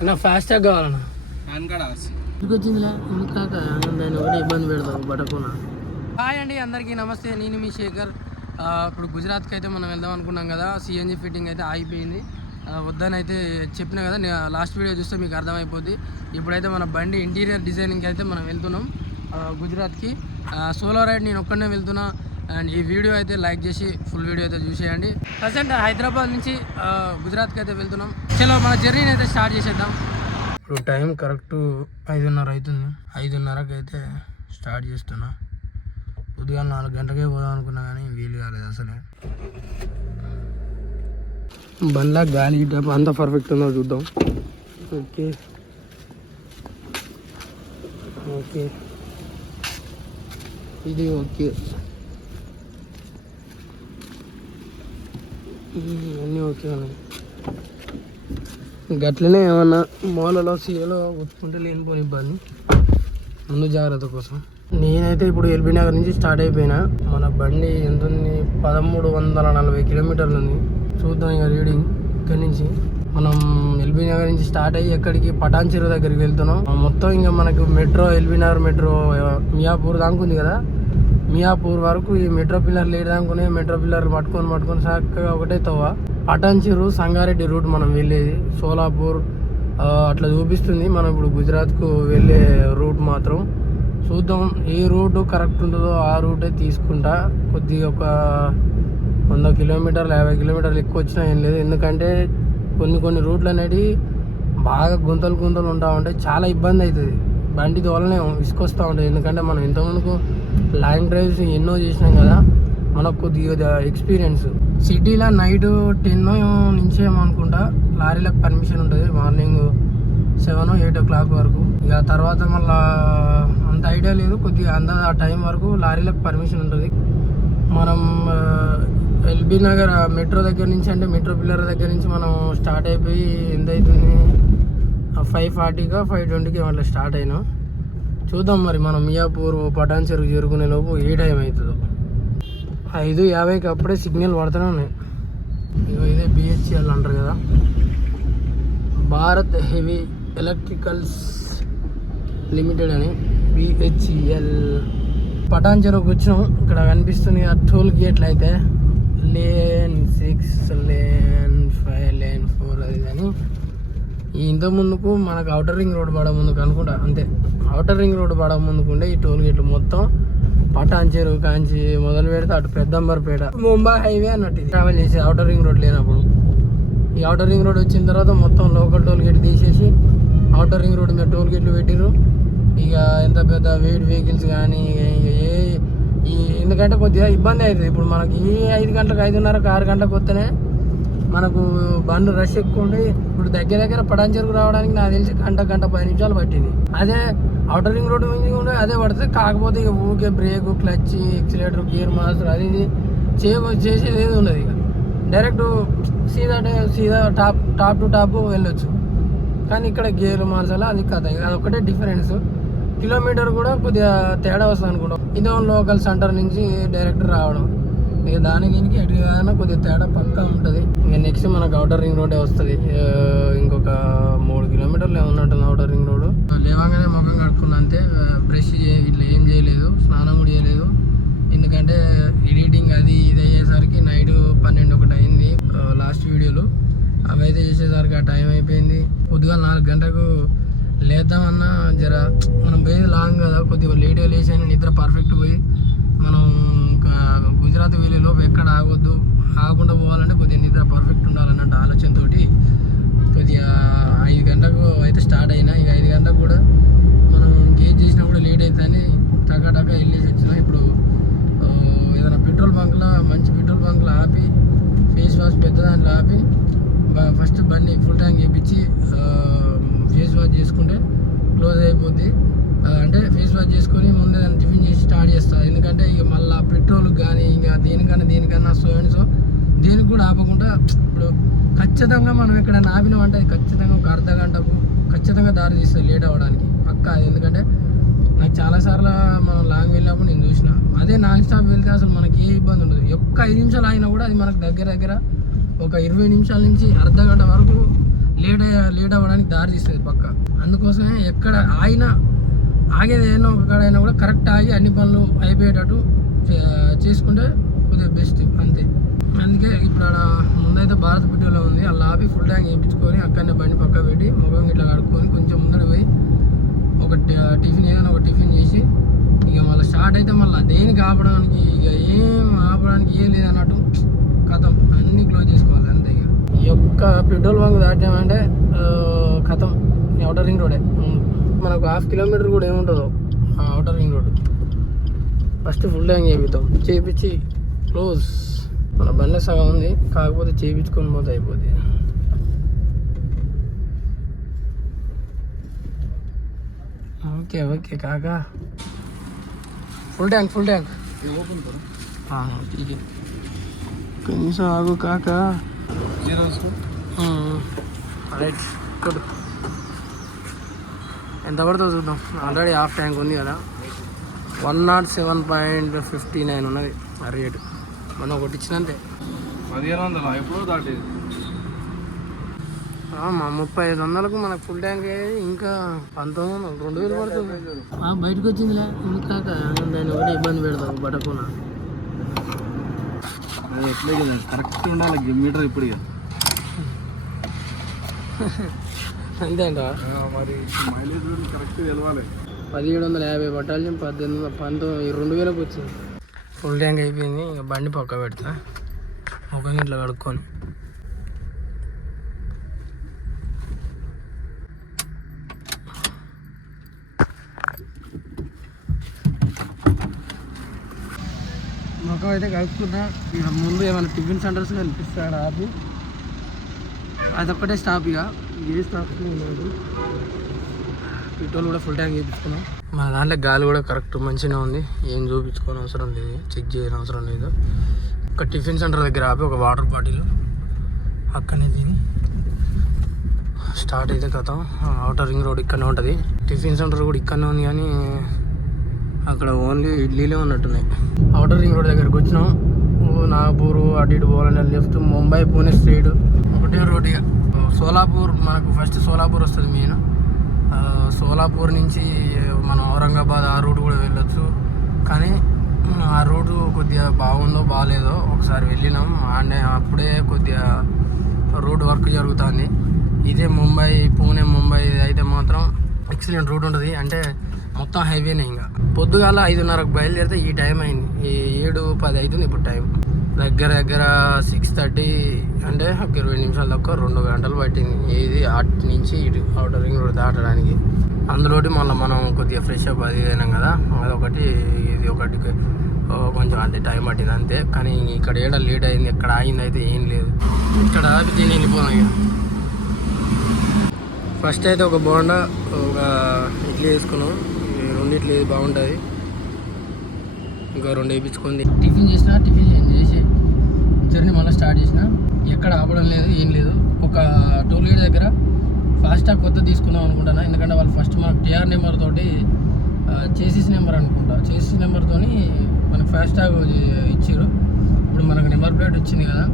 అన్న ఫాస్టాగ్ కావాలన్నా. Pan card ఎందుకు వచ్చిందిలే ఎందుకు కాక నేను ఒకటి ఇబ్బంది పెడతాను హాయ్ అండి అందరికీ నమస్తే. నేను మీ శేఖర్. ఇప్పుడు గుజరాత్కి అయితే మనం వెళ్దాం అనుకున్నాం కదా. సిఎన్జి ఫిట్టింగ్ అయితే ఆగిపోయింది. వద్దని అయితే చెప్పిన కదా నేను లాస్ట్ వీడియో చూస్తే మీకు అర్థమైపోద్ది. ఇప్పుడైతే మన బండి ఇంటీరియర్ డిజైనింగ్కి అయితే మనం వెళ్తున్నాం. గుజరాత్కి. సోలో రైడ్ నేను ఒక్కడనే వెళ్తున్నా. అండ్ ఈ వీడియో అయితే లైక్ చేసి ఫుల్ వీడియో అయితే చూసేయండి. ప్రజెంట్ హైదరాబాద్ నుంచి గుజరాత్కి అయితే వెళ్తున్నాం. చలో మన జర్నీని అయితే స్టార్ట్ చేసేద్దాం. ఇప్పుడు టైం కరెక్ట్ ఐదున్నర అవుతుంది ఐదున్నరకి అయితే స్టార్ట్ చేస్తున్నా. ఉదయం నాలుగు గంటలకే పోదాం అనుకున్నా కానీ వీలు కాలేదు అసలే. బండ్లా గాలి డబ్బు అంత పర్ఫెక్ట్ ఉందో చూద్దాం. ఓకే. ఓకే. ఇది ఓకే. అన్నీ ఓకే ఉన్నాయి గట్లనే ఏమన్నా మూలలో సీఎలో ఉత్తుకుంటే లేనిపోని ఇబ్బంది. ముందు జాగ్రత్త కోసం. నేనైతే ఇప్పుడు ఎల్బీ నగర్ నుంచి స్టార్ట్ అయిపోయినా. మన బండి ఎంత ఉంది? పదమూడు వందల నలభై కిలోమీటర్లు ఉంది చూద్దాం ఇక రీడింగ్ ఇక్కడి నుంచి. మనం ఎల్బీ నగర్ నుంచి స్టార్ట్ అయ్యి ఎక్కడికి? పటాన్ చెరువు దగ్గరికి వెళ్తున్నాం. మొత్తం ఇంకా మనకు metro LB Nagar metro Miyapur దాకా ఉంది కదా. మియాపూర్ వరకు ఈ మెట్రో పిల్లర్ లేదానుకునే మెట్రో పిల్లర్ పట్టుకొని పట్టుకొని చక్కగా ఒకటే తవ్వ. పటాన్చిరు సంగారెడ్డి రూట్ మనం వెళ్ళేది. సోలాపూర్ అట్లా చూపిస్తుంది. మనం ఇప్పుడు గుజరాత్కు వెళ్ళే రూట్ మాత్రం. చూద్దాం ఏ రూటు కరెక్ట్ ఉంటుందో ఆ రూటే తీసుకుంటా. కొద్దిగా ఒక వంద కిలోమీటర్లు యాభై కిలోమీటర్లు ఎక్కువ వచ్చినా ఏం లేదు. ఎందుకంటే కొన్ని కొన్ని రూట్లు అనేవి బాగా గుంతలు గుంతలు ఉంటా ఉంటాయి. చాలా ఇబ్బంది అవుతుంది. బండి తోలనే విసుకొస్తూ ఉంటుంది ఎందుకంటే మనం ఇంతకుముందుకు లాంగ్ డ్రైవ్స్ ఎన్నో చేసినాం కదా మనకు కొద్దిగా ఎక్స్పీరియన్స్ సిటీలో నైట్ టెన్ నుంచి ఏమనుకుంటా లారీలకు పర్మిషన్ ఉంటుంది morning seven eight o'clock వరకు. ఇక తర్వాత మళ్ళా అంత ఐడియా లేదు కొద్దిగా అంత ఆ టైం వరకు లారీలకు పర్మిషన్ ఉంటుంది. మనం ఎల్బీ నగర్ మెట్రో దగ్గర నుంచి అంటే మెట్రో పిల్లర్ దగ్గర నుంచి మనం స్టార్ట్ అయిపోయి ఎంత అవుతుంది ఫైవ్ ఫార్టీగా ఫైవ్ ట్వంటీకి అట్లా స్టార్ట్ అయినాం. చూద్దాం మరి మనం మియాపూర్ పటాన్ చెరువు చేరుకునే లోపు ఏ టైం అవుతుందో. ఐదు యాభైకి అప్పుడే సిగ్నల్ పడుతూనే ఉన్నాయి. ఇగో ఇదే బిహెచ్ఎల్ అంటారు కదా. భారత్ హెవీ ఎలక్ట్రికల్స్ లిమిటెడ్ అని బిహెచ్ఎల్ పటాన్ చెరువుకి వచ్చినాం. ఇక్కడ కనిపిస్తుంది ఆ టోల్ గేట్లు అయితే. లేన్ సిక్స్ లేన్ ఫైవ్ ఈ ఇంత ముందుకు మనకు అవుటర్ రింగ్ రోడ్ పడ ముందుకు అనుకుంటా అంతే. అవుటర్ రింగ్ రోడ్ పడ ముందుకుండే ఈ టోల్ గేట్లు మొత్తం పటాన్ చెరువు కాంచి మొదలు పెడితే అటు పెద్దంబర్పేట ముంబై హైవే అన్నట్టు ఇది. ట్రావెల్ చేసేది అవుటర్ రింగ్ రోడ్ లేనప్పుడు. ఈ అవుటర్ రింగ్ రోడ్ వచ్చిన తర్వాత మొత్తం లోకల్ టోల్ గేట్ తీసేసి అవుటర్ రింగ్ రోడ్ మీద టోల్ గేట్లు పెట్టిరు ఇక ఎంత పెద్ద వెయిట్ వెహికల్స్ కానీ ఏ ఈ ఎందుకంటే కొద్దిగా ఇబ్బంది అవుతుంది ఇప్పుడు మనకి ఈ ఐదు గంటలకు ఐదున్నరకు ఆరు గంటలకు వస్తేనే మనకు బండ్లు రష్ ఎక్కువ ఉండి ఇప్పుడు దగ్గర దగ్గర పడాన్ చెరుకు రావడానికి నాకు తెలిసి గంట గంట పది నిమిషాలు పట్టింది. అదే అవుటర్ రింగ్ రోడ్ మీద ఉండే అదే పడుతుంది కాకపోతే ఇక ఊకే brake clutch accelerator gear master అది ఇది చే చేసేది ఏది ఉండదు ఇక. డైరెక్ట్ సీదా సీదా టాప్ టాప్ టు టాప్ వెళ్ళొచ్చు. కానీ ఇక్కడ గేర్ మార్చాలి అది కథ. అది డిఫరెన్స్ కిలోమీటర్ కూడా కొద్దిగా తేడా వస్తుంది అనుకుంటాం. ఇదో లోకల్ సెంటర్ నుంచి డైరెక్ట్ రావడం. ఇక దానికి దీనికి ఎటు ఏదైనా కొద్దిగా తేడా పక్కా ఉంటుంది. ఇక నెక్స్ట్ మనకు అవుటర్ రింగ్ రోడే వస్తుంది. ఇంకొక మూడు కిలోమీటర్లు ఏమన్నట్టుంది అవుటర్ రింగ్ రోడ్ లేవగానే ముఖం కడుక్కున్నా అంతే. బ్రష్ ఇట్లా ఏం చేయలేదు. స్నానం కూడా చేయలేదు. ఎందుకంటే ఎడిటింగ్ అది ఇది అయ్యేసరికి నైట్ పన్నెండు ఒకటి అయింది లాస్ట్ వీడియోలో. అవి అయితే చేసేసరికి ఆ టైం అయిపోయింది. పొద్దుగా నాలుగు గంటలకు లేద్దామన్నా జర మనం పోయేది లాంగ్ కదా. కొద్దిగా లేట్గా లేచి నిద్ర పర్ఫెక్ట్ గుజరాత్ వెళ్ళే లోపు ఎక్కడ ఆగొద్దు ఆగకుండా పోవాలంటే కొద్దిగా నిద్ర పర్ఫెక్ట్ ఉండాలన్నట్టు ఆలోచనతో కొద్దిగా ఐదు గంటలకు అయితే స్టార్ట్ అయినా ఇక ఐదు గంటలకు కూడా మనం ఇంకేం చేసినా కూడా లేట్ అవుతుందని టకా వెళ్ళేసి వచ్చినా. ఇప్పుడు ఏదైనా పెట్రోల్ బంక్లో మంచి పెట్రోల్ బంక్లో ఆపి ఫేస్ వాష్ పెద్ద దాంట్లో ఆపి బ- ఫస్ట్ బండి ఫుల్ ట్యాంక్ వేయించి ఫేస్ వాష్ చేసుకుంటే క్లోజ్ అయిపోద్ది. అంటే ఫేస్ వాష్ చేసుకొని ముందే దాన్ని టిఫిన్ చేసి స్టార్ట్ చేస్తారు ఎందుకంటే ఇక మళ్ళీ పెట్రోల్ కానీ ఇంకా దేనికన్నా దేనికన్నా సో అండ్ సో దేనికి కూడా ఆపకుండా ఇప్పుడు ఖచ్చితంగా మనం ఇక్కడ నాపినాం అంటే ఖచ్చితంగా ఒక అర్ధ గంటకు ఖచ్చితంగా దారి తీస్తుంది లేట్ అవ్వడానికి. పక్కా ఎందుకంటే నాకు చాలాసార్లు మనం లాంగ్ వెళ్ళినప్పుడు నేను చూసిన. అదే నాన్ స్టాప్ వెళ్తే అసలు మనకి ఏ ఇబ్బంది ఉండదు. ఒక్క ఐదు నిమిషాలు అయినా కూడా అది మనకు దగ్గర దగ్గర ఒక ఇరవై నిమిషాల నుంచి అర్ధ గంట వరకు లేట్ లేట్ అవ్వడానికి దారి తీస్తుంది పక్క. అందుకోసమే ఎక్కడ ఆయన ఆగేది ఏదైనా ఒక కూడా కరెక్ట్ ఆగి అన్ని పనులు అయిపోయేటట్టు చేసుకుంటే కొద్దిగా బెస్ట్ అంతే. అందుకే ఇప్పుడు ఆడ ముందైతే భారత పెట్రోల్లో ఉంది. అలా ఆపి ఫుల్ ట్యాంక్ వేయించుకొని అక్కడనే బండి పక్క పెట్టి ముఖం ఇట్లా కడుక్కొని కొంచెం ముందర పోయి ఒక టిఫిన్ ఏదైనా ఒక టిఫిన్ చేసి ఇక మళ్ళీ స్టార్ట్ అయితే మళ్ళీ దేనికి ఆపడానికి ఇక ఏం ఆపడానికి ఏం లేదన్నట్టు కథం. అన్నీ క్లోజ్ చేసుకోవాలి అంతే ఇక. ఈ యొక్క పెట్రోల్ బంక్ దాటామంటే కథం. అవుటర్ రింగ్ రోడే మనకు హాఫ్ కిలోమీటర్ కూడా ఏముంటుందో outer ring road first full tank చేపిద్దాం. చేపించి క్లోజ్ మన బండి సగం ఉంది. కాకపోతే చేయించుకొని పోతే అయిపోతుంది ఓకే ఓకే కాకా. ఫుల్ ట్యాంక్ ఫుల్ ట్యాంక్ కొంచెం ఆగు కాకా. రైట్ గుడ్ ఎంత పడుతుందో చూద్దాం. ఆల్రెడీ హాఫ్ ట్యాంక్ ఉంది కదా. One nought seven point fifty nine ఉన్నది. ఆ రేటు. మనం ఒకటి ఇచ్చినంతే పదిహేను వందల? ఎప్పుడో దాటేది. ఆ, మా ముప్పై ఐదు వందలకు మనకు ఫుల్ ట్యాంక్ ఇంకా పంతొమ్మిది వందలు రెండు వేలు పడుతుంది. ఆ, బయటకు వచ్చిందిలే. ఎందుకు కాక దాన్ని ఒకటి ఇబ్బంది పెడతావు బట్టకున్నా అది ఎట్లా కరెక్ట్ ఉండాలి మీటర్ ఇప్పుడు ఇక అంతే అంటావా మరి మైలేజ్ కరెక్ట్ తెలవాలి. పదిహేడు వందల యాభై పట్టాలి పద్దెనిమిది వందల పంతొమ్మిది రెండు వేలకు వచ్చింది. ఫుల్ ట్యాంక్ అయిపోయింది ఇంకా బండి పక్క పెడతా. ఒక ఇంట్లో కడుక్కొని. ముఖం అయితే కలుపుకున్నా ఇక ముందు ఏమైనా టిఫిన్ సెంటర్స్ కనిపిస్తాడు ఆపి? అదొక్కటే స్టాప్ ఇక. ఏ స్టాప్ ఉన్నాడు పెట్రోల్ కూడా ఫుల్ ట్యాంక్ చేయించుకున్నాం. మన దాంట్లో గాలి కూడా కరెక్ట్ మంచిగా ఉంది. ఏం చూపించుకోని అవసరం లేదు. చెక్ చేయని అవసరం లేదు. ఒక టిఫిన్ సెంటర్ దగ్గర ఆపి ఒక వాటర్ బాటిల్ అక్కడనే తిని స్టార్ట్ అయితే కథ. అవుటర్ రింగ్ రోడ్ ఇక్కడనే ఉంటుంది. టిఫిన్ సెంటర్ కూడా ఇక్కడనే ఉంది కానీ అక్కడ ఓన్లీ ఇడ్లీలే ఉన్నట్టున్నాయి. అవుటర్ రింగ్ రోడ్ దగ్గరకు వచ్చినాం. ఓ నాగపూర్ అటు ఇటు పోవాలంటే లెఫ్ట్ ముంబై పూణే స్ట్రీట్. ఒకటే రోడ్ ఇక. సోలాపూర్ మనకు ఫస్ట్ సోలాపూర్ వస్తుంది మెయిన్ సోలాపూర్ నుంచి మనం ఔరంగాబాద్ ఆ రూట్ కూడా వెళ్ళొచ్చు. కానీ ఆ రూటు కొద్దిగా బాగుందో బాగాలేదో ఒకసారి వెళ్ళినాం. అండ్ అప్పుడే కొద్దిగా రోడ్ వర్క్ జరుగుతుంది. ఇదే ముంబై పూణే ముంబై అయితే మాత్రం ఎక్సలెంట్ రూట్ ఉంటుంది. అంటే మొత్తం హైవేనే ఇంకా. పొద్దుగాల ఐదున్నరకు బయలుదేరితే ఈ టైం అయింది. ఈ ఏడు పది అవుతుంది ఇప్పుడు టైం దగ్గర దగ్గర సిక్స్ థర్టీ అంటే ఒక ఇరవై నిమిషాల దాకా రెండు గంటలు పట్టింది. ఇది అటు నుంచి ఇటు అవుటర్ రింగ్ రోడ్ దాటడానికి. అందులోటి మళ్ళీ మనం కొద్దిగా ఫ్రెష్ అప్ అది అయినాం కదా అదొకటి ఇది ఒకటి కొంచెం అంటే టైం పట్టింది అంతే. కానీ ఇక్కడ ఏడ లేట్ అయింది ఇక్కడ ఆగింది అయితే ఏం లేదు. ఇక్కడ ఆపి తిని వెళ్ళిపోదాం ఇక. ఫస్ట్ అయితే ఒక బోండా ఒక ఇడ్లీ వేసుకున్నాం. రెండు ఇడ్లీ బాగుంటుంది? ఇంకా రెండు వేయించుకుంది టిఫిన్ చేసిన టిఫిన్ చేసి జర్నీ మళ్ళీ స్టార్ట్ చేసిన ఎక్కడ ఆపడం లేదు ఏం లేదు. ఒక టోల్ గేట్ దగ్గర ఫాస్టాగ్ కొత్త తీసుకుందాం అనుకుంటున్నా ఎందుకంటే వాళ్ళు ఫస్ట్ మనకు టీఆర్ నెంబర్ తోటి చేసిస్ నెంబర్ అనుకుంటా. చేసిస్ నెంబర్తోని మనకు ఫాస్టాగ్ ఇచ్చారు ఇప్పుడు మనకు నెంబర్ ప్లేట్ వచ్చింది కదా.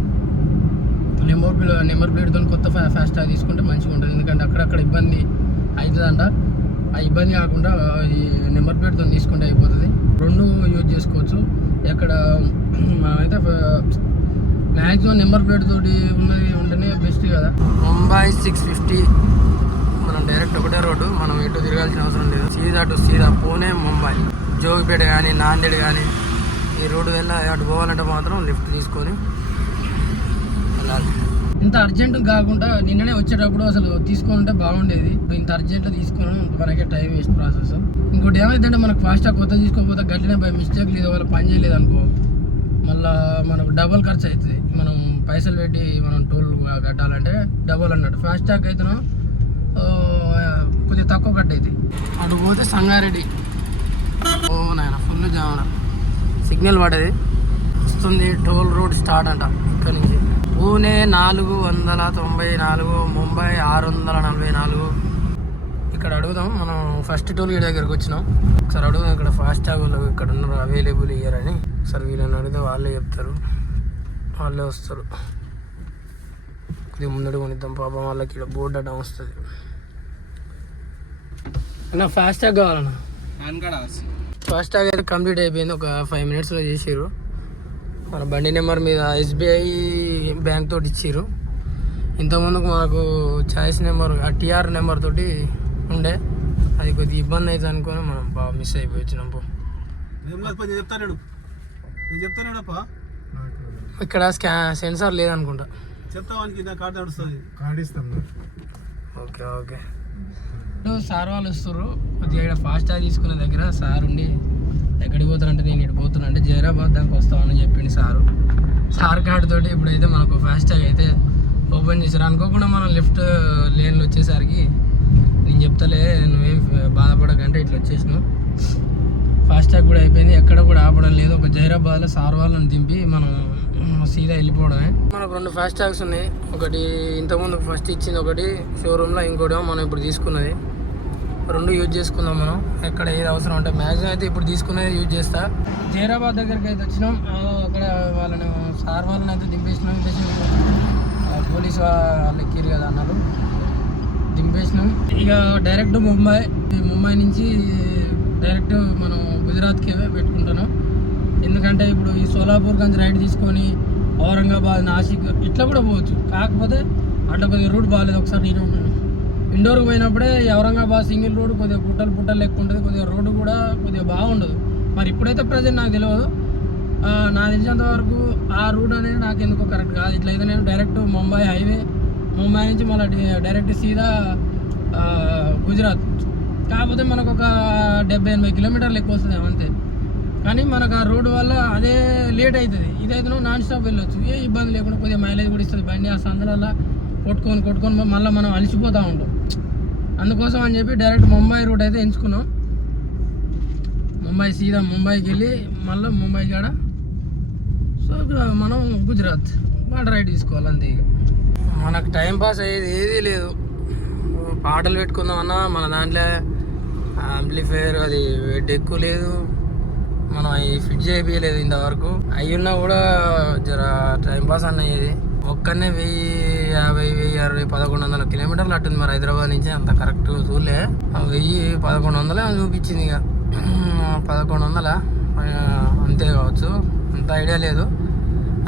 నెంబర్ ప్లేట్ నెంబర్ ప్లేట్తో కొత్త ఫా ఫాస్టాగ్ తీసుకుంటే మంచిగా ఉంటుంది. ఎందుకంటే అక్కడక్కడ ఇబ్బంది అవుతుందంట ఆ ఇబ్బంది కాకుండా ఈ నెంబర్ ప్లేట్తో తీసుకుంటే అయిపోతుంది. రెండు యూజ్ చేసుకోవచ్చు. ఎక్కడ మనమైతే మ్యాక్సిమం నెంబర్ ప్లేట్ తోటి ఉన్నది ఉంటేనే బెస్ట్ కదా. ముంబై సిక్స్ ఫిఫ్టీ మనం డైరెక్ట్ ఒకటే రోడ్డు మనం ఎటు తిరగాల్సిన అవసరం లేదు. సీదా టు సీదా పూణే ముంబై జోగిపేట కానీ నాందేడ్ కానీ ఈ రోడ్డు వెళ్ళ అటు పోవాలంటే మాత్రం లిఫ్ట్ తీసుకొని వెళ్ళాలి. ఇంత అర్జెంట్ కాకుండా నిన్ననే వచ్చేటప్పుడు అసలు తీసుకొని ఉంటే బాగుండేది. ఇంత అర్జెంట్ తీసుకొని మనకే టైం వేస్ట్ ప్రాసెస్ ఇంకోటి ఏమైందంటే మనకు ఫాస్ట్గా కొత్త తీసుకోకపోతే గట్టినే బై మిస్టేక్ లేదు వాళ్ళ పని చేయలేదు అనుకో. మళ్ళీ మనకు డబల్ ఖర్చు అవుతుంది మనం పైసలు పెట్టి మనం టోల్ కట్టాలంటే డబల్ అన్నట్టు. ఫాస్ట్ ట్యాగ్ అయితే కొద్దిగా తక్కువ కట్ అవుతుంది అటు పోతే సంగారెడ్డి. ఓ నాయన ఫుల్ జామన. సిగ్నల్ పడేది వస్తుంది టోల్ రోడ్ స్టార్ట్ అంట ఇక్కడ నుంచి. పూణే నాలుగు వందల తొంభై నాలుగు ముంబై ఆరు వందల నలభై నాలుగు. ఇక్కడ అడుగుదాం మనం ఫస్ట్ టోల్ గేట్ దగ్గరకు వచ్చినాం. ఒకసారి అడుగుదాం ఇక్కడ ఫాస్ట్ ట్యాగ్ ఇక్కడ ఉన్నారు అవైలబుల్ ఇయ్యారని ఒకసారి వీళ్ళని అడిగితే వాళ్ళే చెప్తారు. వాళ్ళే వస్తారు. కొద్దిగా ముందడు కొనిద్దాం. పాపం వాళ్ళకి ఇక్కడ బోర్డు అడ్డం వస్తుంది. అన్న ఫాస్ట్ ట్యాగ్ కావాలన్నా? ఫాస్ట్ ట్యాగ్ అయితే కంప్లీట్ అయిపోయింది. ఒక ఫైవ్ మినిట్స్లో చేసిర్రు. మన బండి నెంబర్ మీద ఎస్బీఐ బ్యాంక్ తోటి ఇచ్చిర్రు. ఇంతకుముందుకు మనకు చాయిస్ నెంబర్ ఆ టీఆర్ నెంబర్ తోటి ఉండే. అది కొద్దిగా ఇబ్బంది అవుతుంది అనుకొని మనం బాగా మిస్ అయిపోయి వచ్చినాం పో. నేను చెప్తాను అప్ప ఇక్కడ స్కా సెన్సార్ లేదనుకుంటా. చెప్తా వానికి నా కార్డు నడుస్తుంది. కార్డు ఇస్తాను ఓకే ఓకే. సార్ వాళ్ళు వస్తారు కొద్దిగా ఇక్కడ ఫాస్ట్ ట్యాగ్ తీసుకునే దగ్గర సార్ ఉండి ఎక్కడికి పోతారంటే నేను ఇటు పోతున్నా. అంటే జైరాబాద్ దానికి వస్తామని చెప్పింది సారు. సార్ కార్డు తోటి ఇప్పుడైతే మనకు ఫాస్ట్ ట్యాగ్ అయితే ఓపెన్ చేశారు. అనుకోకుండా మనం లెఫ్ట్ లేన్లో వచ్చేసరికి నేను చెప్తలే నువ్వేం బాధపడకంటే ఇట్లా వచ్చేసినావు. ఫాస్ట్ కూడా అయిపోయింది. ఎక్కడ కూడా ఆపడం లేదు. ఒక జైరాబాద్లో సార్ వాళ్ళని దింపి మనం సీదా వెళ్ళిపోవడమే. మనకు రెండు ఫాస్ట్ ఉన్నాయి. ఒకటి ఇంతకుముందు ఫస్ట్ ఇచ్చింది ఒకటి షోరూంలో ఇంకోటి మనం ఇప్పుడు తీసుకున్నది. రెండు యూజ్ చేసుకుందాం మనం. ఎక్కడ ఏది అవసరం అంటే మ్యాక్సిమం అయితే ఇప్పుడు తీసుకునేది యూజ్ చేస్తా. జైరాబాద్ దగ్గరికి అయితే వచ్చినాం. అక్కడ వాళ్ళని సార్ వాళ్ళని అయితే దింపేసినాం. ఇంతసేపు ఆ, పోలీస్ వాళ్ళు ఎక్కిరు కదా అన్నారు. దింపేసినాం. ఇక డైరెక్ట్ ముంబై ముంబై నుంచి డైరెక్ట్ మనం గుజరాత్కి పెట్టుకుంటున్నాం. ఎందుకంటే ఇప్పుడు ఈ సోలాపూర్ గంజ్ రైడ్ తీసుకొని ఔరంగాబాద్ నాసిక్ ఇట్లా కూడా పోవచ్చు. కాకపోతే అట్లా కొద్దిగా రూట్ బాగాలేదు ఒకసారి నేను ఇండోర్కి పోయినప్పుడే ఈ ఔరంగాబాద్ సింగిల్ రోడ్ కొద్దిగా గుట్టలు పుట్టలు ఎక్కువ ఉంటుంది కొద్దిగా రోడ్డు కూడా కొద్దిగా బాగుండదు. మరి ఇప్పుడైతే ప్రజెంట్ నాకు తెలియదు నాకు తెలిసినంత వరకు ఆ రూట్ అనేది నాకు ఎందుకో కరెక్ట్ కాదు. ఇట్లయితే నేను డైరెక్ట్ ముంబై హైవే ముంబై నుంచి మళ్ళీ డైరెక్ట్ సీదా గుజరాత్. కాకపోతే మనకు ఒక డెబ్బై ఎనభై కిలోమీటర్లు ఎక్కువ వస్తుంది అంతే. కానీ మనకు ఆ రోడ్డు వల్ల అదే లేట్ అవుతుంది ఇదైతే నువ్వు నాన్ స్టాప్ వెళ్ళొచ్చు. ఏ ఇబ్బంది లేకుండా కొద్దిగా మైలేజ్ కూడా ఇస్తుంది. బండి ఆ సందులలో కొట్టుకొని కొట్టుకొని మళ్ళీ మనం అలసిపోతూ ఉంటాం. అందుకోసం అని చెప్పి డైరెక్ట్ ముంబై రూట్ అయితే ఎంచుకున్నాం. ముంబై సీదా ముంబైకి వెళ్ళి మళ్ళీ ముంబై కాడ సో మనం గుజరాత్ వాటర్ రైడ్ తీసుకోవాలి అంతే ఇక మనకు టైం పాస్ అయ్యేది ఏదీ లేదు. పాటలు పెట్టుకుందామన్నా మన దాంట్లో ఆంప్లిఫైర్ అది డెక్కు లేదు. మనం అవి ఫిట్ చేయలేదు ఇంతవరకు. అవి ఉన్నా కూడా జర టైం పాస్ అన్నయ్యేది. ఒక్కనే వెయ్యి యాభై వెయ్యి అరవై పదకొండు వందల కిలోమీటర్లు అట్టుంది మరి హైదరాబాద్ నుంచి. అంత కరెక్ట్ చూలే వెయ్యి పదకొండు వందలే చూపించింది ఇక. పదకొండు వందల? అంతే కావచ్చు. అంత ఐడియా లేదు.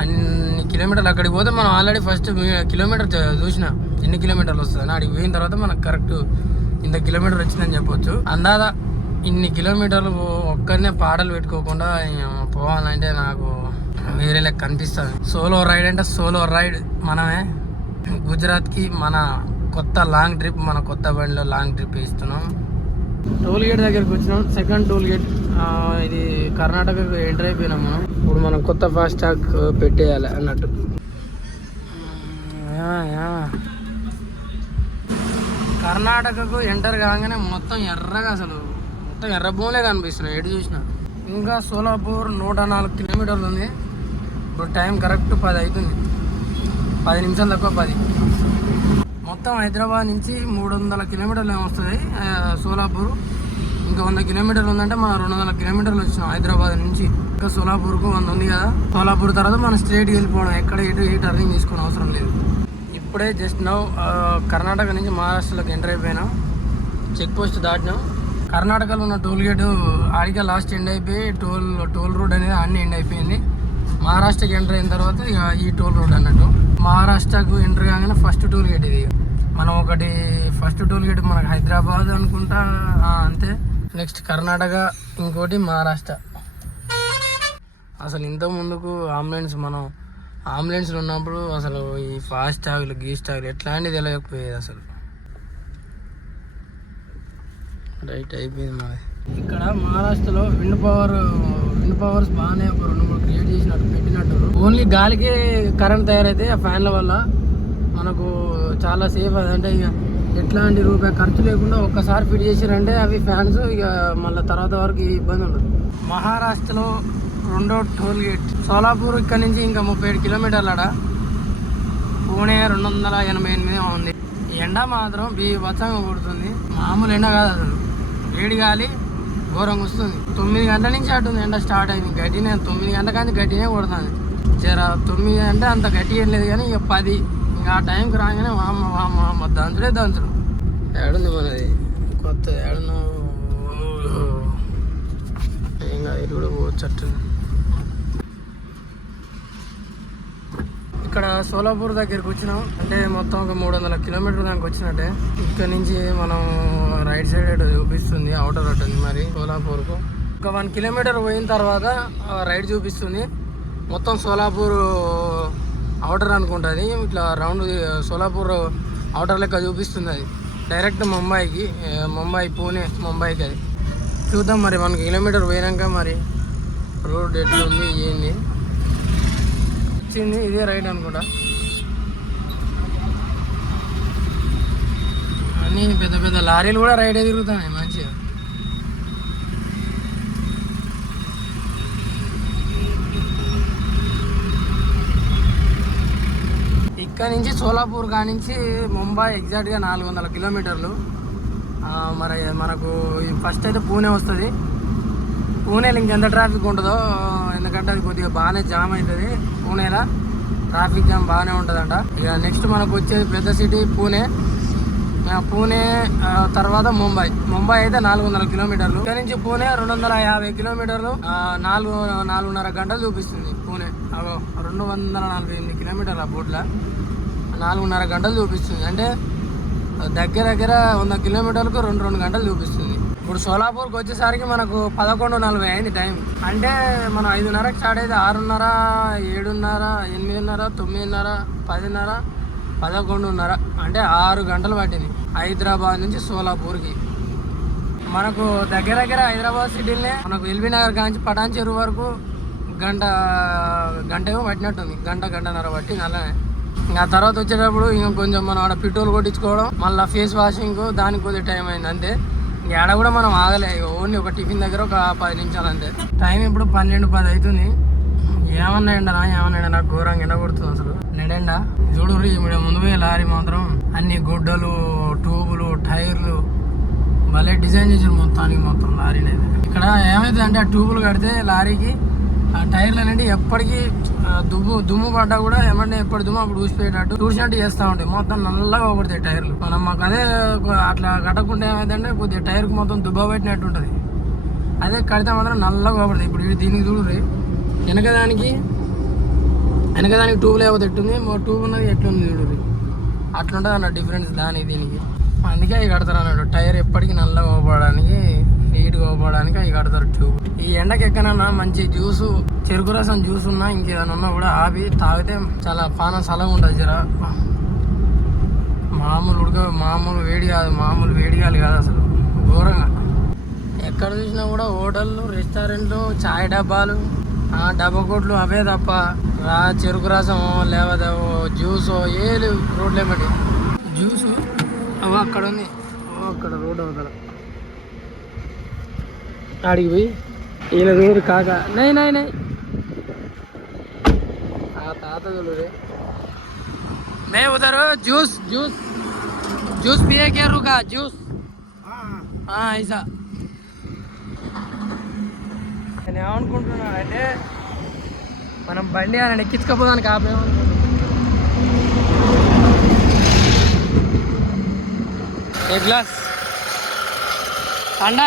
అన్ని కిలోమీటర్లు అక్కడికి పోతే మనం ఆల్రెడీ ఫస్ట్ కిలోమీటర్ చూసిన ఎన్ని కిలోమీటర్లు వస్తుందని. అడిగి పోయిన తర్వాత మనకు కరెక్ట్ ఇంత కిలోమీటర్ వచ్చిందని చెప్పొచ్చు. అందాదా ఇన్ని కిలోమీటర్లు ఒక్కరినే పాటలు పెట్టుకోకుండా పోవాలంటే నాకు వేరే లెక్క కనిపిస్తుంది సోలో రైడ్ అంటే సోలో రైడ్ మనమే. గుజరాత్కి మన కొత్త లాంగ్ ట్రిప్ మన కొత్త బండిలో లాంగ్ ట్రిప్ ఇస్తున్నాం టోల్ గేట్ దగ్గరికి వచ్చినాం. సెకండ్ టోల్ గేట్ ఇది కర్ణాటకకు ఎంటర్ అయిపోయినాం మనం. ఇప్పుడు మనం కొత్త ఫాస్ట్ ట్రాక్ పెట్టేయాలి అన్నట్టు. కర్ణాటకకు ఎంటర్ కాగానే మొత్తం ఎర్రగా అసలు. మొత్తం ఎర్ర భూములే కనిపిస్తున్నాయి ఎటు చూసినా. ఇంకా సోలాపూర్ నూట నాలుగు కిలోమీటర్లు ఉంది. ఇప్పుడు టైం కరెక్ట్ పది అవుతుంది. పది నిమిషాలు తక్కువ పది. మొత్తం హైదరాబాద్ నుంచి మూడు వందల కిలోమీటర్లు ఏమొస్తుంది సోలాపూర్. ఇంకా వంద కిలోమీటర్లు ఉందంటే మనం రెండు వందల కిలోమీటర్లు వచ్చినాం హైదరాబాద్ నుంచి. ఇంకా సోలాపూర్కు వంద ఉంది కదా. సోలాపూర్ తర్వాత మనం స్ట్రేట్కి వెళ్ళిపోవడం ఎక్కడ ఇటు ఏ టర్నింగ్ తీసుకోవడం అవసరం లేదు. ఇప్పుడే జస్ట్ నౌ కర్ణాటక నుంచి మహారాష్ట్రలోకి ఎంటర్ అయిపోయినాం. చెక్ పోస్ట్ దాటినాం. కర్ణాటకలో ఉన్న టోల్ గేట్ ఆడిగా లాస్ట్ ఎండ్ అయిపోయి టోల్ టోల్ రోడ్ అనేది అన్ని ఎండ్ అయిపోయింది. మహారాష్ట్రకి ఎంటర్ అయిన తర్వాత ఇక ఈ టోల్ రోడ్ అన్నట్టు. మహారాష్ట్రకు ఎంటర్ కాగానే ఫస్ట్ టోల్ గేట్ ఇది. మనం ఒకటి ఫస్ట్ టోల్ గేట్ మనకు హైదరాబాద్ అనుకుంటా అంతే. నెక్స్ట్ కర్ణాటక ఇంకోటి మహారాష్ట్ర. అసలు ఇంత ముందుకు అంబులెన్స్ మనం అంబులెన్స్లో ఉన్నప్పుడు అసలు ఈ ఫాస్ట్ ట్యాగులు గీస్ ట్యాగులు ఎట్లాంటిది తెలియకపోయేది అసలు. రైట్ అయిపోయింది మాది. ఇక్కడ మహారాష్ట్రలో విండ్ పవర్ విండ్ పవర్స్ బాగానే ఒక రెండు మూడు క్రియేట్ చేసినట్టు పెట్టినట్టు. ఓన్లీ గాలికి కరెంట్ తయారైతే ఆ ఫ్యాన్ల వల్ల మనకు చాలా సేఫ్ అంటే ఇక ఎట్లాంటి రూపాయి ఖర్చు లేకుండా ఒక్కసారి ఫిట్ చేసారంటే అవి ఫ్యాన్స్ ఇక మళ్ళీ తర్వాత వరకు ఇబ్బంది ఉండదు. మహారాష్ట్రలో రెండో టోల్ గేట్. సోలాపూర్ ఇక్కడ నుంచి ఇంకా ముప్పై ఏడు కిలోమీటర్లు ఆడ పూణే రెండు వందల ఎనభై ఎనిమిది ఉంది. ఎండ మాత్రం బీభత్సంగా కొడుతుంది. మామూలు ఎండ కాదు అసలు. వేడి గాలి ఘోరంగా వస్తుంది. తొమ్మిది గంటల నుంచి అటుంది ఎండ స్టార్ట్ అయింది. గట్టినే తొమ్మిది గంటల కానీ గట్టినే కొడుతుంది. జర తొమ్మిది అంటే అంత గట్టి లేదు కానీ ఇక పది. ఇంకా ఆ టైంకి రాగానే వామ్మ వామ్మ వామ్మ దంచుడే దంచుడు. ఏడుంది మనది. కొత్త ఏడున్నా ఇంకా ఇది కూడా పోవచ్చు ఇక్కడ సోలాపూర్ దగ్గరికి వచ్చినాం. అంటే మొత్తం ఒక మూడు వందల కిలోమీటర్ దానికి వచ్చినట్టే. ఇక్కడ నుంచి మనం రైట్ సైడ్ చూపిస్తుంది అవుటర్ రోడ్ ఉంది మరి సోలాపూర్కు. ఒక వన్ కిలోమీటర్ పోయిన తర్వాత రైడ్ చూపిస్తుంది. మొత్తం సోలాపూర్ అవుటర్ అనుకుంటుంది. ఇట్లా రౌండ్ సోలాపూర్ అవుటర్ లెక్క చూపిస్తుంది అది. డైరెక్ట్ ముంబైకి ముంబై పూణే ముంబైకి అది. చూద్దాం మరి వన్ కిలోమీటర్ పోయినాక మరి రోడ్ ఎట్లా ఉంది ఏంది? వచ్చింది ఇదే రైట్ అనుకుంటా. అన్నీ పెద్ద పెద్ద లారీలు కూడా రైడే తిరుగుతున్నాయి మంచిగా. ఇక్కడ నుంచి సోలాపూర్ కానించి ముంబై ఎగ్జాక్ట్గా నాలుగు వందల కిలోమీటర్లు. మరి మనకు ఫస్ట్ అయితే పూణే వస్తుంది. పూణేలో ఇంకెంత ట్రాఫిక్ ఉంటుందో ఎందుకంటే అది కొద్దిగా బాగానే జామ్ అవుతుంది. పూణేలో ట్రాఫిక్ జామ్ బాగానే ఉంటుందంట. ఇక నెక్స్ట్ మనకు వచ్చేది పెద్ద సిటీ పూణే. పూణే తర్వాత ముంబై. ముంబై అయితే నాలుగు వందల కిలోమీటర్లు. ఇక్కడ నుంచి పూణే రెండు వందల యాభై కిలోమీటర్లు. నాలుగు నాలుగున్నర గంటలు చూపిస్తుంది పూణే. అగో రెండు వందల నలభై ఎనిమిది కిలోమీటర్ల బోట్ల. నాలుగున్నర గంటలు చూపిస్తుంది. అంటే దగ్గర దగ్గర వంద కిలోమీటర్లకు రెండు రెండు గంటలు చూపిస్తుంది. ఇప్పుడు సోలాపూర్కి వచ్చేసరికి మనకు పదకొండు నలభై అయింది టైం. అంటే మనం ఐదున్నరకు స్టార్ట్ అయితే ఆరున్నర ఏడున్నర ఎనిమిదిన్నర తొమ్మిదిన్నర పదిన్నర పదకొండున్నర. అంటే ఆరు గంటలు పట్టింది హైదరాబాద్ నుంచి సోలాపూర్కి. మనకు దగ్గర దగ్గర హైదరాబాద్ సిటీలోనే మనకు ఎల్బీ నగర్ కాంచి పటాన్ చెరువు వరకు గంట గంట ఏమో పట్టినట్టుంది. గంట గంటన్నర పట్టింది అలానే ఇంకా తర్వాత వచ్చేటప్పుడు ఇంకా కొంచెం మనం ఆడ పెట్రోల్ కొట్టించుకోవడం మళ్ళీ ఫేస్ వాషింగ్ దానికి కొద్దిగా టైం అయింది అంతే. ఏడ కూడా మనం ఆగలే. ఓన్లీ ఒక టిఫిన్ దగ్గర ఒక పది నిమిషాలు అంతే టైం ఇప్పుడు పన్నెండు పది అవుతుంది ఏమన్నా ఎండనా? ఏమన్నా ఎండ నాకు ఘోరంగా ఎండ కొడుతుంది అసలు. నెడెండ? చూడు ఇప్పుడు ముందు పోయే లారీ మాత్రం అన్ని గుడ్డలు ట్యూబులు టైర్లు భలే డిజైన్ చేసారు మొత్తానికి మొత్తం లారీని అయితే ఇక్కడ ఏమైంది అంటే ఆ ట్యూబులు కడితే లారీకి ఆ టైర్లు అనేవి ఎప్పటికీ దుమ్ము దుమ్ము పడ్డా కూడా ఏమంటే ఎప్పటి దుమ్ము అప్పుడు ఊసిపోయేటట్టు చూసినట్టు చేస్తూ ఉంటాయి మొత్తం నల్లగా పడతాయి టైర్లు. మనం మాకు అదే అట్లా కట్టకుండా ఏమైందంటే కొద్దిగా టైర్కి మొత్తం దుబ్బ పెట్టినట్టు ఉంటుంది. అదే కడితే మాత్రం నల్లగా పడుతుంది ఇప్పుడు దీనికి చూడరు వెనకదానికి వెనకదానికి ట్యూబ్ లేకపోతే ఎట్టుంది? ట్యూబ్ ఉన్నది ఎట్లుంది చూడరు అట్లుంటుంది అన్న డిఫరెన్స్ దానికి దీనికి. అందుకే అవి కడతారు అన్నాడు. టైర్ ఎప్పటికీ నల్లగా పోవడానికి నీట్గా పోవడానికి అవి కడతారు ట్యూబ్ ఈ ఎండకి ఎక్కడన్నా మంచి జ్యూస్ చెరుకు రసం జ్యూస్ ఉన్నా ఇంకేదైనా ఉన్నా కూడా ఆపి తాగితే చాలా పాన సలగా ఉంటుంది జర. మామూలు ఉడక మామూలు వేడి కాదు మామూలు వేడి కాదు కాదు అసలు. ఘోరంగా. ఎక్కడ చూసినా కూడా హోటళ్ళు రెస్టారెంట్లు చాయ్ డబ్బాలు ఆ డబ్బా కొట్లు అవే తప్ప రా చెరుకు రసం లేకపోతే జ్యూస్ ఏ లేవు రోడ్లు ఏమిటి జ్యూస్ అక్కడ ఉంది. అక్కడ రోడ్ అవుతాడు ఆడికి పోయి ఈయన చూడరు కాక. నై నై నై. ఆ తాత చూడరు నే ఉదరు జ్యూస్ జ్యూస్. జ్యూస్ పియే కా రుకా జ్యూస్ ఐసా. నేను ఏమనుకుంటున్నా అంటే మనం బండి ఆయన ఎక్కించకపోదానికి ఆపేమనుకుంటున్నాను ఏ గ్లాస్? ठंडा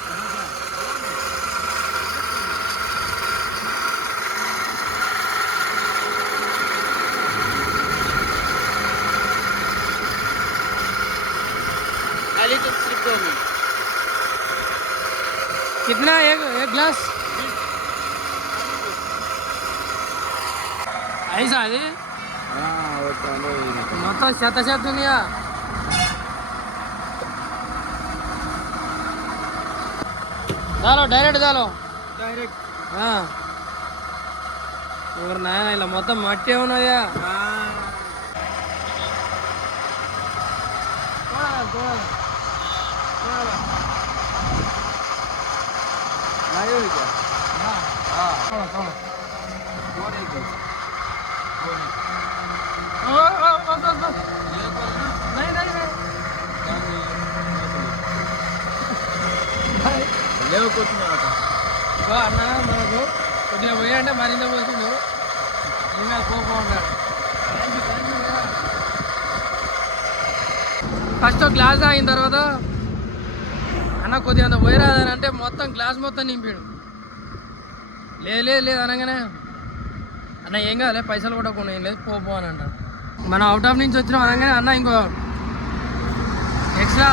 कितना एक एक गिलास ऐसा అది మొత్తం చెత్త చెత్త ఉందిగా చాలో డైరెక్ట్ చాలో డైరెక్ట్ ఊరు నాయన ఇలా మొత్తం మట్టి ఉన్నదా गो गो లేవకొచ్చినాక సో అన్న మనకు కొద్దిగా పోయంటే మరింత పోసిండు ఇంకా కోపం ఉన్నాడు ఫస్ట్ గ్లాస్ అయిన తర్వాత అన్న కొద్దిగా అంత పోయిరాదని అంటే మొత్తం గ్లాస్ మొత్తం నింపాడు. లేదు లేదు లేదు అనగానే అన్న ఏం కాదులే పైసలు కొట్టకుండా ఏం లేదు పోపో అని అంటాడు. మనం అవుట్ ఆఫ్ నుంచి వచ్చినాం అనగానే అన్న ఇంకో ఎక్స్ట్రా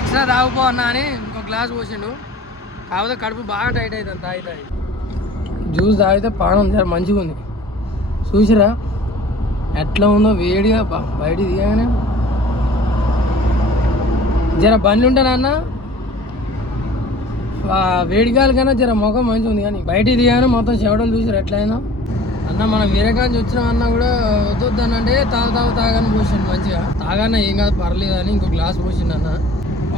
ఎక్స్ట్రా తాగుపో అన్న అని ఇంకో గ్లాస్ పోసిండు. కాకపోతే కడుపు బాగా టైట్ అవుతుంది తాగి తాగి. జ్యూస్ తాగితే పానం చాలా మంచిగా ఉంది. చూసిరా ఎట్లా ఉందో వేడిగా బయట దిగానే జర బండి ఉంటానన్నా వేడిగాలి కన్నా జర ముఖం మంచిగా ఉంది కానీ బయట దిగానే మొత్తం చెవడం చూసారు ఎట్లయినా. అన్న మనం వేరే కాంచి వచ్చినాం అన్న కూడా వద్దు అంటే తాగు తాగు తాగని పోసిండు మంచిగా. తాగన్న ఏం కాదు పర్లేదు అని ఇంకో గ్లాస్ పోసిండు అన్న.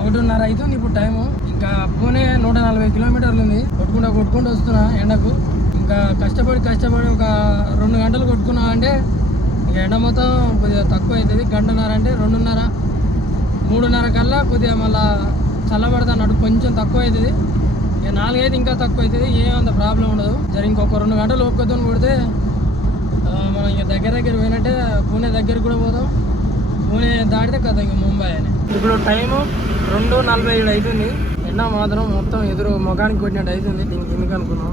ఒకటిన్నర అవుతుంది ఇప్పుడు టైము. ఇంకా అప్పునే నూట నలభై కిలోమీటర్లు ఉంది. కొట్టుకుంటా కొట్టుకుంటూ వస్తున్నా ఎండకు. ఇంకా కష్టపడి కష్టపడి ఒక రెండు గంటలు కొట్టుకున్నా అంటే ఇక ఎండ మొత్తం కొద్దిగా తక్కువ అవుతుంది. గంటన్నర అంటే రెండున్నర మూడున్నర కల్లా కొద్దిగా మళ్ళీ చల్లబడుతున్నట్టు కొంచెం తక్కువ అవుతుంది ఇక నాలుగైదు ఇంకా తక్కువ అవుతుంది ఏమంత ప్రాబ్లం ఉండదు. సరే ఇంకొక రెండు గంటలు ఒప్పుకొద్దాం కొడితే మనం ఇంకా దగ్గర దగ్గర పోయినట్టే పూణే దగ్గరికి కూడా పోదాం. పూణే దాటితే కదా ఇంకా ముంబై అని. ఇప్పుడు టైము రెండు నలభై ఏడు అవుతుంది ఎండ మాత్రం మొత్తం ఎదురు ముఖానికి కొట్టినట్టు అవుతుంది దీనికి ఎందుకు అనుకున్నాం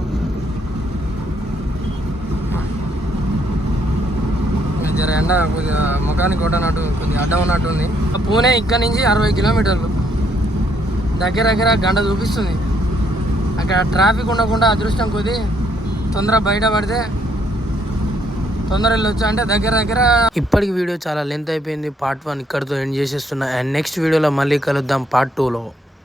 జర ఎండ కొద్దిగా ముఖానికి కొట్టనట్టు కొద్దిగా అడ్డం ఉన్నట్టు ఉంది. పూణే ఇక్కడ నుంచి అరవై కిలోమీటర్లు. దగ్గర దగ్గర గంట చూపిస్తుంది. అక్కడ ట్రాఫిక్ ఉండకుండా అదృష్టం కొద్ది తొందర బయట పడితే తొందర వెళ్ళొచ్చు అంటే దగ్గర దగ్గర ఇప్పటికి వీడియో చాలా లెంత్ అయిపోయింది. పార్ట్ వన్ ఇక్కడితో ఎండ్ చేసేస్తున్నా. అండ్ నెక్స్ట్ వీడియోలో మళ్ళీ కలుద్దాం. పార్ట్ టూలో